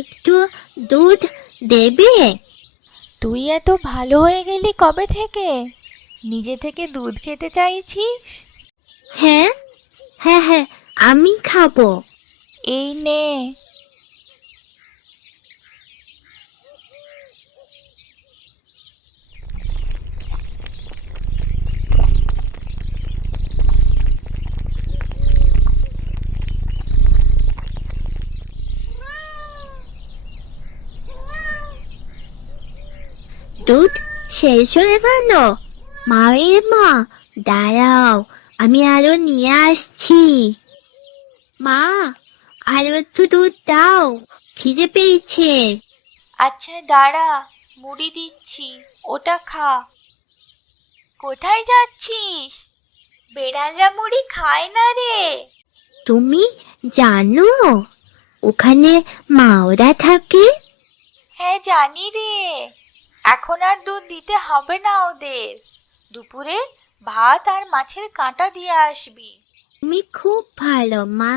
একটু দুধ দেবে? তুই এত ভালো হয়ে গেলি কবে থেকে? নিজে থেকে দুধ খেতে চাইছিস? হ্যাঁ, হ্যাঁ, হ্যাঁ, আমি খাবো। এই নে। দুধ শেষ হয়ে গেল? মায়ের মা, দাঁড়াও, আমি আরো নিয়ে আসছি। মা, আরো একটু দুধ দাও, খিদে পেয়েছে। আচ্ছা দাঁড়া, মুড়ি দিচ্ছি, ওটা খা। কোথায় যাচ্ছিস? বেড়ালরা মুড়ি খায় না রে। তুমি জানো ওখানে মাওরা থাকে? হ্যাঁ জানি রে। এখন আর দুধ দিতে হবে না ওদের। দুপুরে ভাত আর মাছের কাঁটা দিয়ে আসবি। তুমি খুব ভালো মা।